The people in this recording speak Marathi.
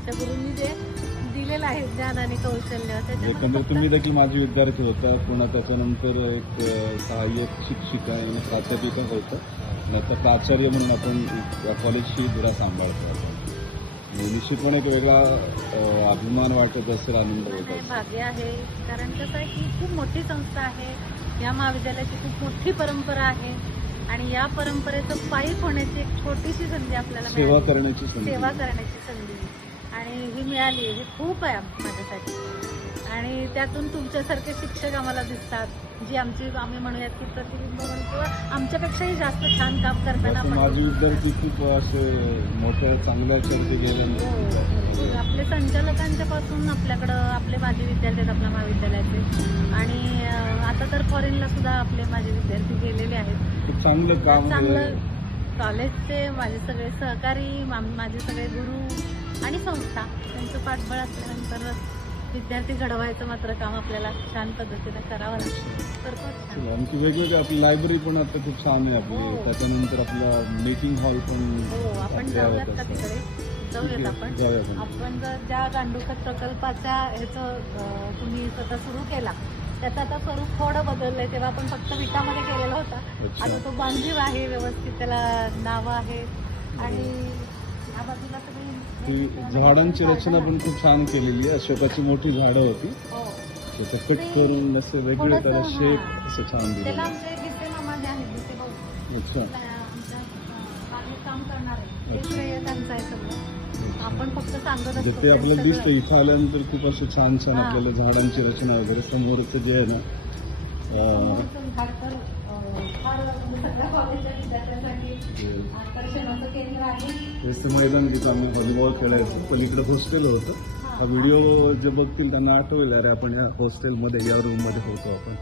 आमच्या गुरूंनी जे दिलेलं आहे ज्ञान आणि कौशल्य एकंदर त्याच्यामध्ये तुम्ही फक्त देखील माझे विद्यार्थी होता, पुन्हा त्याच्यानंतर एक सहाय्यक शिक्षिका आणि प्राध्यापिका होतं. आणि आता प्राचार्य म्हणून आपण कॉलेजची धुरा सांभाळतो आपण. आणि निश्चितपणे एक वेगळा अभिमान वाटत असेल, आनंद होत नाही, असेल. भाग्य आहे. कारण कसं आहे की खूप मोठी संस्था आहे. या महाविद्यालयाची खूप मोठी परंपरा आहे आणि या परंपरेचं पायी होण्याची एक छोटीशी संधी आपल्याला सेवा मिळाली. करण्याची संधी. सेवा करण्याची संधी आणि ही मिळाली, हे खूप आहे माझ्यासाठी. आणि त्यातून तुमच्यासारखे शिक्षक आम्हाला दिसतात, जी आम्ही म्हणूयात की प्रतिबिंब म्हणून किंवा आमच्यापेक्षाही जास्त छान काम करताना आता आपण माझे विद्यार्थी खूप असे मोठ्या चांगल्या चर्चे हो, गेल्यानंतर आपले संचालकांच्या पासून आपल्याकडं आपले माजी विद्यार्थी आहेत आपल्या महाविद्यालयाचे. आणि आता तर फॉरेनला सुद्धा आपले माझे विद्यार्थी गेलेले आहेत. खूप चांगलं काम चांगलं कॉलेजचे माझे सगळे सहकारी, माझे सगळे गुरु आणि संस्था त्यांचं पाठबळ असल्यानंतर विद्यार्थी घडवायचं मात्र काम आपल्याला छान पद्धतीने करावं लागतं. तर खूप छान. आणखी वेगवेगळी आपली लायब्ररी पण आता खूप छान आहे आपली. हो. त्याच्यानंतर आपला मीटिंग हॉल पण हो, आपण जाऊयात का तिकडे? जाऊयात आपण. जाऊयात. आपण जर ज्या गांडूखत प्रकल्पाच्या ह्याचं तुम्ही स्वतः सुरू केला त्याचं आता स्वरूप थोडं बदललंय. तेव्हा आपण फक्त विटामध्ये केलेला होता. अच्छा. आता तो बांधीव आहे, व्यवस्थित त्याला नावं आहे. आणि या बाजूला ती सगळी झाडांची रचना पण खूप छान केलेली आहे. अशोकाची मोठी झाडं होती, हो. त्याचं कट करून असं वेगळे त्याला थोडंसं, शेप हां. असं छान त्याला दिलेलं. आमचे गीते मामा जे आहेत गीते भाऊ अच्छा. आमच्या बागेत काम करणार आहे, ते अच्छा. श्रेय त्यांचं आहे सगळं. आपण फक्त सांगत म्हणजे असतो ते ते आपल्याला सगळं. दिसतं इथं आल्यानंतर खूप असं छान छान हां. आपल्याला झाडांची रचना वगैरे समोरचं जे आहे ना समोरचं झाड तर फार सगळ्या कॉलेजच्या विद्यार्थ्यांसाठी आकर्षणाचं केंद्र आहे. तेच मैदान तिथं आम्ही व्हॉलीबॉल खेळायचो. पलीकडे हॉस्टेल होतं. हा व्हिडिओ जे बघतील त्यांना आठवेल, अरे आपण या हॉस्टेलमध्ये या रूममध्ये होतो आपण.